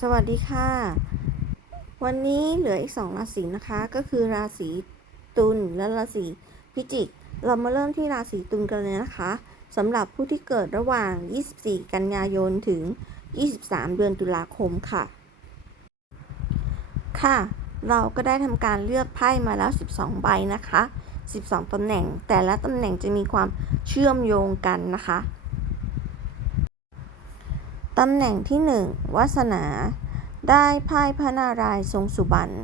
สวัสดีค่ะ วันนี้เหลืออีกสองราศีนะคะ ก็คือราศีตุลและราศีพิจิก เรามาเริ่มที่ราศีตุลกันเลยนะคะสำหรับผู้ที่เกิดระหว่าง 24 กันยายนถึง 23 เดือนตุลาคมค่ะ ค่ะ เราก็ได้ทำการเลือกไพ่มาแล้ว 12 ใบนะคะ 12ตำแหน่ง แต่ละตำแหน่งจะมีความเชื่อมโยงกันนะคะ ตำแหน่งที่1วาสนา ได้ไพ่พระนารายณ์ทรงสุบรรณ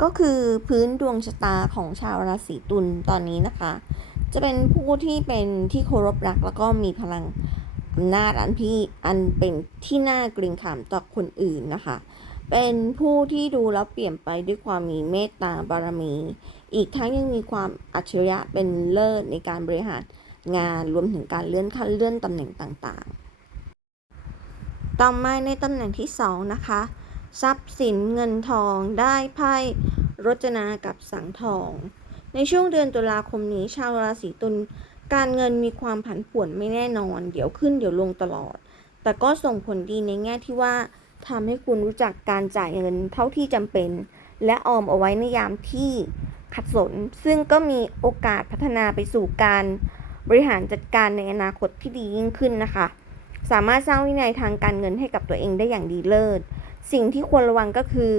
ก็คือพื้นดวงชะตาของชาวราศีตุลตอนนี้นะคะ จะเป็นผู้ที่เป็นที่เคารพรักแล้วก็มีพลังอำนาจอันพี่อันเป็นที่น่าเกรงขามต่อคนอื่นนะคะ เป็นผู้ที่ดูแล้วเปลี่ยนไปด้วยความมีเมตตาบารมี อีกทั้งยังมีความอัจฉริยะเป็นเลิศในการบริหารงานรวมถึงการเลื่อนขั้นเลื่อนตำแหน่งต่างๆ ต่อมาในตำแหน่งที่สองนะคะ ทรัพย์สินเงินทองได้ไพ่รจนากับสังทอง ในช่วงเดือนตุลาคมนี้ชาวราศีตุลการเงินมีความผันผวนไม่แน่นอน เดี๋ยวขึ้นเดี๋ยวลงตลอด แต่ก็ส่งผลดีในแง่ที่ว่าทำให้คุณรู้จักการจ่ายเงินเท่าที่จำเป็น และออมเอาไว้ในยามที่ขัดสน ซึ่งก็มีโอกาสพัฒนาไปสู่การบริหารจัดการในอนาคตที่ดียิ่งขึ้นนะคะ สามารถสร้างวินัยทางการเงินให้กับตัวเองได้อย่างดีเลิศ สิ่งที่ควรระวังก็คือ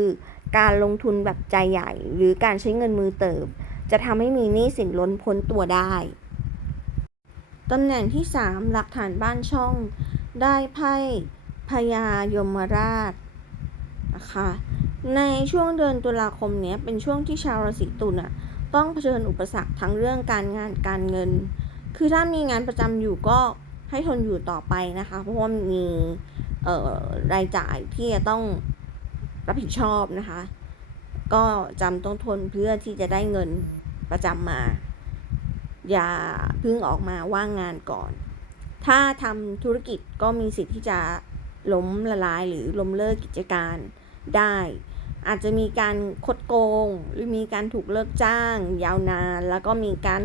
การลงทุนแบบใจใหญ่ หรือการใช้เงินมือเติบ จะทำให้มีหนี้สินล้นพ้นตัวได้ตำแหน่งที่ 3 หลักฐานบ้านช่อง ได้ไพ่พญายมราชนะคะในช่วงเดือนตุลาคมเนี้ยเป็นช่วงที่ชาวราศีตุลน่ะต้องเผชิญอุปสรรคทั้งเรื่องการงานการเงิน คือถ้ามีงานประจำอยู่ก็ ให้ทนอยู่ต่อไปนะคะ เพราะว่ามีรายจ่ายที่จะต้องรับผิดชอบนะคะ ก็จำต้องทนเพื่อที่จะได้เงินประจำมา อย่าเพิ่งออกมาว่างงานก่อน ถ้าทำธุรกิจก็มีสิทธิ์ที่จะล้มละลายหรือล้มเลิกกิจการได้ อาจจะมีการคดโกง หรือมีการถูกเลิกจ้าง ยาวนาน แล้วก็มีการ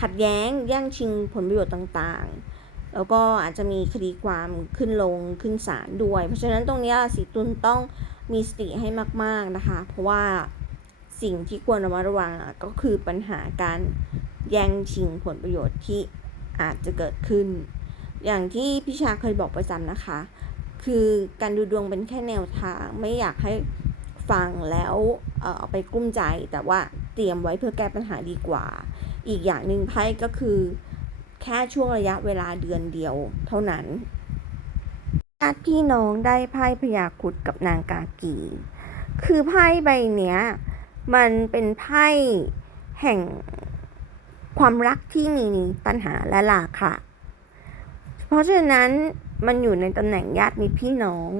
ขัดแย้งแย่งชิงผลประโยชน์ต่างๆ แล้วก็อาจจะมีคดีความขึ้นลงขึ้นศาลด้วย เพราะฉะนั้นตรงนี้ราศีตุลต้องมีสติให้มาก ๆนะคะ เพราะว่าสิ่งที่ควรระมัดระวังก็คือปัญหาการแย่งชิงผลประโยชน์ที่อาจจะเกิดขึ้น อย่างที่พี่ชาเคยบอกประจำนะคะ คือการดูดวงเป็นแค่แนวทางไม่อยากให้ฟังแล้วเออเอาไปกลุ้มใจแต่ว่าเตรียมไว้เพื่อแก้ปัญหาดีกว่า อีกอย่างหนึ่งไพ่ก็คือ แค่ช่วงระยะเวลาเดือนเดียวเท่านั้นญาติพี่น้องได้ไพ่พยาคุดกับนางกากี คือไพ่ใบเนี้ย มันเป็นไพ่แห่งความรักที่มีปัญหาและราคะ เพราะฉะนั้นมันอยู่ในตำแหน่งญาติมีพี่น้อง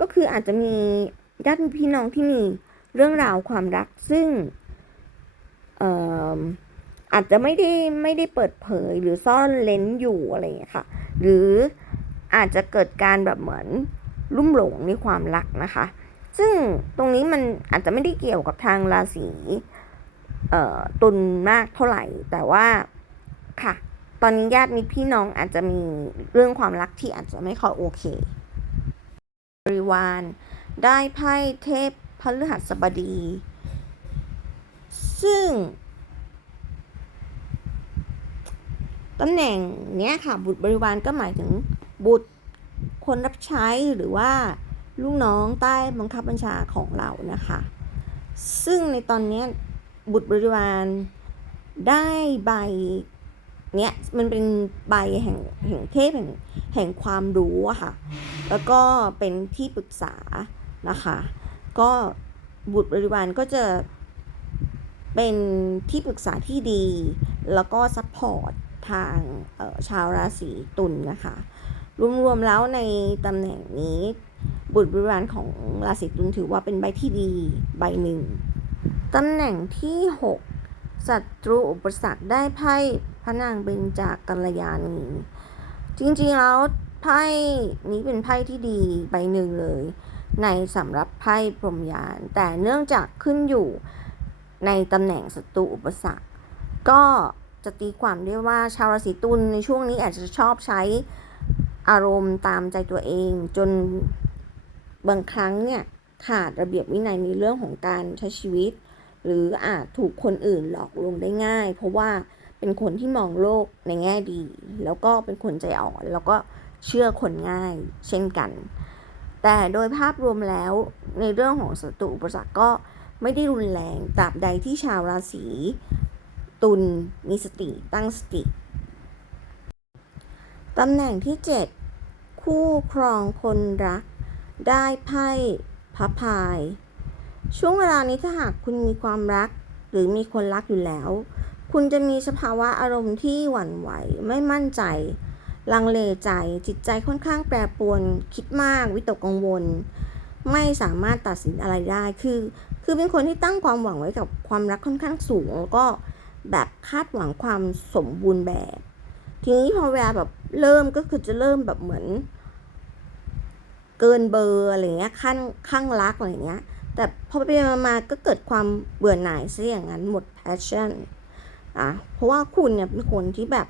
ก็คืออาจจะมีญาติมีพี่น้องที่มีเรื่องราวความรักซึ่งเอาจจะไม่ได้ไม่ได้เปิดเผยหรือซ่อนเลนอยู่อะไรอย่างเงี้ยค่ะ หรืออาจจะเกิดการแบบเหมือนลุ่มหลงในความรักนะคะ ซึ่งตรงนี้มันอาจจะไม่ได้เกี่ยวกับทางราศีตุลมากเท่าไหร่ แต่ว่าค่ะ ตอนนี้ญาติมิตรพี่น้องอาจจะมีเรื่องความรักที่อาจจะไม่ค่อยโอเคบริวารได้ไพ่เทพพฤหัสบดี ซึ่ง ตำแหน่งเนี้ยค่ะบุตรบริวารก็หมายถึงบุตรคนรับใช้หรือว่าลูกน้องใต้บังคับบัญชาของเรานะคะ ซึ่งในตอนนี้บุตรบริวารได้ใบเนี้ยมันเป็นใบแห่งแห่งเทพแห่งแห่งความรู้อะค่ะ แล้วก็เป็นที่ปรึกษานะคะ ก็บุตรบริวารก็จะเป็นที่ปรึกษาที่ดี แล้วก็ซัพพอร์ต ทางชาวราศีตุลนะคะรวมๆแล้วในตำแหน่งนี้ บุตรบริวารของราศีตุลถือว่าเป็นใบที่ดีใบหนึ่งตำแหน่งที่ 6ศัตรูอุปสรรคได้ไพ่พระนางเบญจากกัลยาณีจริงๆแล้วไพ่นี้เป็นไพ่ที่ดีใบหนึ่งเลย ในสำหรับไพ่พรหมยาน แต่เนื่องจากขึ้นอยู่ในตำแหน่งศัตรูอุปสรรค ก็ จะตีความได้ว่าชาวราศีตุลในช่วงนี้อาจจะชอบใช้อารมณ์ตามใจตัวเอง จนบางครั้งเนี่ยขาดระเบียบวินัยในเรื่องของการใช้ชีวิต หรืออาจถูกคนอื่นหลอกลวงได้ง่าย เพราะว่าเป็นคนที่มองโลกในแง่ดี แล้วก็เป็นคนใจอ่อน แล้วก็เชื่อคนง่ายเช่นกัน แต่โดยภาพรวมแล้วในเรื่องของศัตรูอุปสรรคก็ไม่ได้รุนแรงตราบใดที่ชาวราศี ตุลมีสติตั้งสติ ตำแหน่งที่ 7 คู่ครองคนรัก ได้ไพ่พระพาย ช่วงเวลานี้ถ้าหากคุณมีความรัก หรือมีคนรักอยู่แล้ว คุณจะมีสภาวะอารมณ์ที่หวั่นไหว ไม่มั่นใจ ลังเลใจ จิตใจค่อนข้างแปรปรวน คิดมาก วิตกกังวล ไม่สามารถตัดสินอะไรได้ คือ คือเป็นคนที่ตั้งความหวังไว้กับความรักค่อนข้างสูง แล้วก็ แบบคาดหวังความสมบูรณ์แบบ ทีนี้พอเวลาแบบเริ่มก็คือจะเริ่มแบบเหมือน เกินเบอร์อะไรเงี้ยขั้นข้างรักอะไรเงี้ย แต่พอไปมาๆก็เกิดความเบื่อหน่ายซะอย่างนั้นหมด passion อะเพราะว่าคุณเนี่ยเป็นคนที่แบบ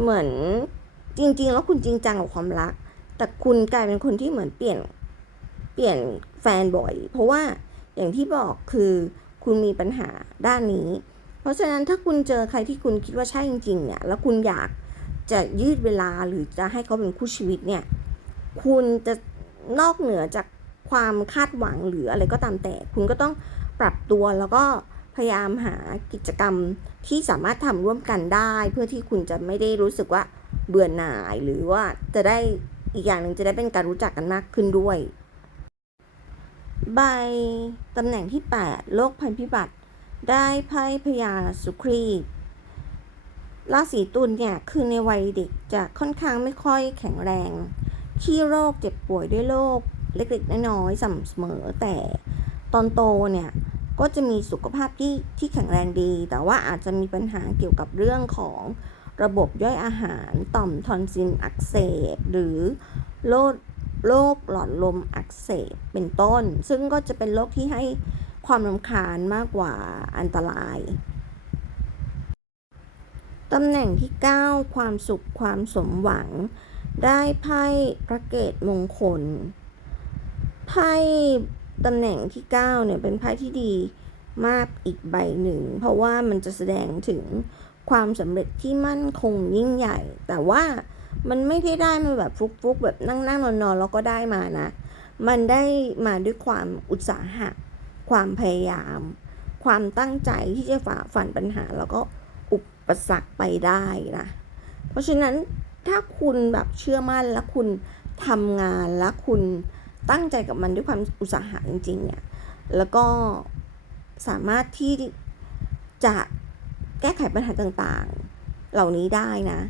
เหมือนจริง ๆ แล้วคุณจริงจังกับความรัก แต่คุณกลายเป็นคนที่เหมือนเปลี่ยนเปลี่ยนแฟนบ่อย เพราะว่าอย่างที่บอกคือ คุณมีปัญหาด้านนี้ เพราะฉะนั้นถ้าคุณเจอใครที่คุณคิดว่าใช่จริงๆเนี่ยแล้วคุณอยากจะยืดเวลาหรือจะให้เขาเป็นคู่ชีวิตเนี่ยคุณจะนอกเหนือจากความคาดหวังหรืออะไรก็ตามแต่ คุณก็ต้องปรับตัวแล้วก็พยายามหากิจกรรมที่สามารถทำร่วมกันได้ เพื่อที่คุณจะไม่ได้รู้สึกว่าเบื่อหน่ายหรือว่าจะได้อีกอย่างหนึ่งจะได้เป็นการรู้จักกันมากขึ้นด้วย ใบตำแหน่งที่ 8โรคภัยพิบัติ ได้ไพ่พญาสุครีตราศีตุลเนี่ย คือในวัยเด็กจะค่อนข้างไม่ค่อยแข็งแรง ขี้โรคเจ็บป่วยด้วยโรคเล็กๆน้อยๆสม่ำเสมอ แต่ตอนโตเนี่ย ก็จะมีสุขภาพที่ที่แข็งแรงดี แต่ว่าอาจจะมีปัญหาเกี่ยวกับเรื่องของระบบย่อยอาหาร ต่อมทอนซิลอักเสบ หรือโรค โรคหลอดลมอักเสบเป็นต้น ซึ่งก็จะเป็นโรคที่ให้ความรำคาญมากกว่าอันตรายตำแหน่งที่ 9 ความสุขความสมหวัง ได้ไพ่พระเกตมงคล ไพ่ตำแหน่งที่ 9 เนี่ยเป็นไพ่ที่ดีมากอีกใบหนึ่ง เพราะว่ามันจะแสดงถึงความสำเร็จที่มั่นคงยิ่งใหญ่ แต่ว่า มันไม่ได้ได้มาแบบฟุกๆแบบนั่งนั่งนอนนอนแล้วก็ได้มานะ มันได้มาด้วยความอุตสาหะ ความพยายาม ความตั้งใจที่จะฝ่าฟันปัญหาแล้วก็อุปสรรคไปได้นะ เพราะฉะนั้นถ้าคุณแบบเชื่อมั่นและคุณทำงานและคุณตั้งใจกับมันด้วยความอุตสาหะจริงๆเนี่ย แล้วก็สามารถที่จะแก้ไขปัญหาต่างๆ เหล่านี้ได้นะ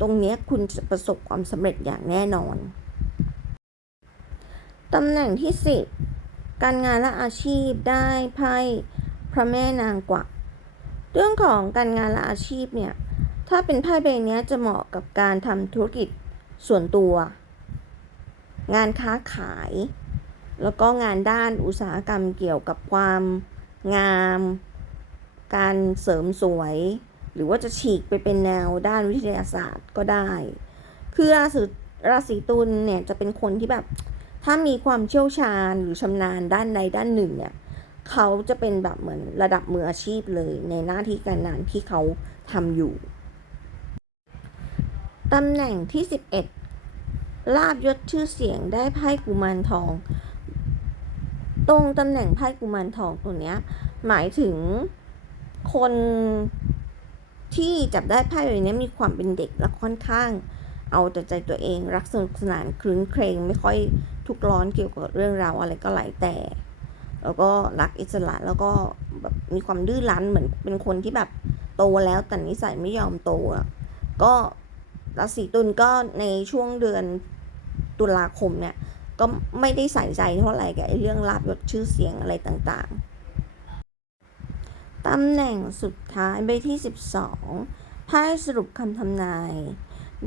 ตรงนี้คุณจะประสบความสำเร็จอย่างแน่นอนตำแหน่งที่ 10 การงานและอาชีพได้ไพ่พระแม่นางกวักเรื่องของการงานและอาชีพเนี่ย ถ้าเป็นไพ่ใบเนี้ยจะเหมาะกับการทำธุรกิจส่วนตัว งานค้าขาย แล้วก็งานด้านอุตสาหกรรมเกี่ยวกับความงาม การเสริมสวย หรือว่าจะฉีกไปเป็นแนวด้านวิทยาศาสตร์ก็ได้ คือราศีราศีตุลเนี่ยจะเป็นคนที่แบบ ถ้ามีความเชี่ยวชาญหรือชำนาญด้านใดด้านหนึ่งเนี่ยเขาจะเป็นแบบเหมือนระดับมืออาชีพเลย ในหน้าที่การงานที่เขาทำอยู่ตำแหน่งที่ 11 ลาบยศชื่อเสียงได้ไพ่กุมารทอง ตรงตำแหน่งไพ่กุมารทองตัวเนี้ยหมายถึงคน ที่จับได้ไพ่ใบนี้มีความเป็นเด็กและค่อนข้าง เอาแต่ใจตัวเองรักสนุกสนานคลื้นเครงไม่ค่อยทุกข์ร้อนเกี่ยวกับเรื่องราวอะไรก็หลายแต่ แล้วก็รักอิสระแล้วก็แบบมีความดื้อรั้นเหมือนเป็นคนที่แบบโตแล้วแต่นิสัยไม่ยอมโตก็ราศีตุลก็ในช่วงเดือนตุลาคมเนี่ยก็ไม่ได้ใส่ใจเท่าไหร่กับเรื่องลาบยศชื่อเสียงอะไรต่างๆ ตำแหน่งสุดท้ายใบที่ 12 ไพ่สรุปคำทำนาย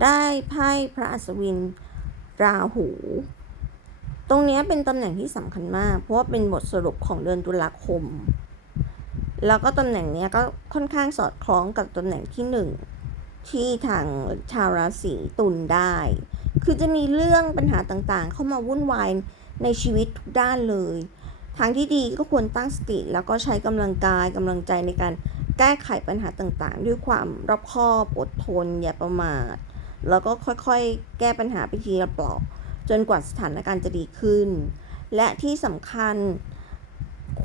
ได้ไพ่พระอัศวินราหู ตรงนี้เป็นตำแหน่งที่สำคัญมาก เพราะว่าเป็นบทสรุปของเดือนตุลาคม แล้วก็ตำแหน่งนี้ก็ค่อนข้างสอดคล้องกับตำแหน่งที่หนึ่งที่ทางชาวราศีตุลได้ คือจะมีเรื่องปัญหาต่างๆ เข้ามาวุ่นวายในชีวิตทุกด้านเลย ทางที่ดีก็ควรตั้งสติ แล้วก็ใช้กำลังกายกำลังใจในการแก้ไขปัญหาต่างๆ ด้วยความรอบคอบอดทน อย่าประมาท แล้วก็ค่อยๆ แก้ปัญหาไปทีละเปลอกจนกว่าสถานการณ์จะดีขึ้น และที่สำคัญ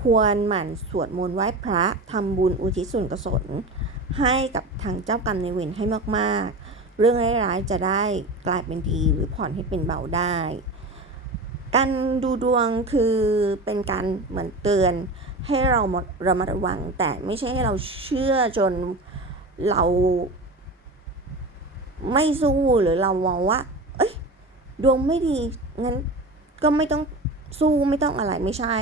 ควรหมั่นสวดมนต์ไหว้พระทำบุญอุทิศส่วนกุศลให้กับทางเจ้ากรรมในายเวรให้มากๆ เรื่องร้ายๆจะได้กลายเป็นดีหรือผ่อนให้เป็นเบาได้ การดูดวงคือเป็นการเหมือนเตือนให้เราระมัดระวัง แต่ไม่ใช่ให้เราเชื่อจนเราไม่สู้หรือเรามองว่า เอ้ย ดวงไม่ดี งั้นก็ไม่ต้องสู้ไม่ต้องอะไรไม่ใช่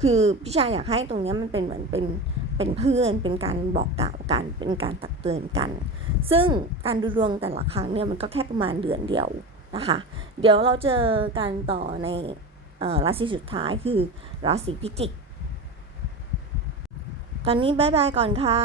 คือพี่ชายอยากให้ตรงนี้มันเป็นเหมือนเป็นเป็นเพื่อนเป็นการบอกกล่าวกัน เป็นการตักเตือนกัน ซึ่งการดูดวงแต่ละครั้งเนี่ยมันก็แค่ประมาณเดือนเดียว นะคะ เดี๋ยวเราเจอกันต่อในราศีสุดท้ายคือราศีพิจิก ตอนนี้บายบายก่อนค่ะ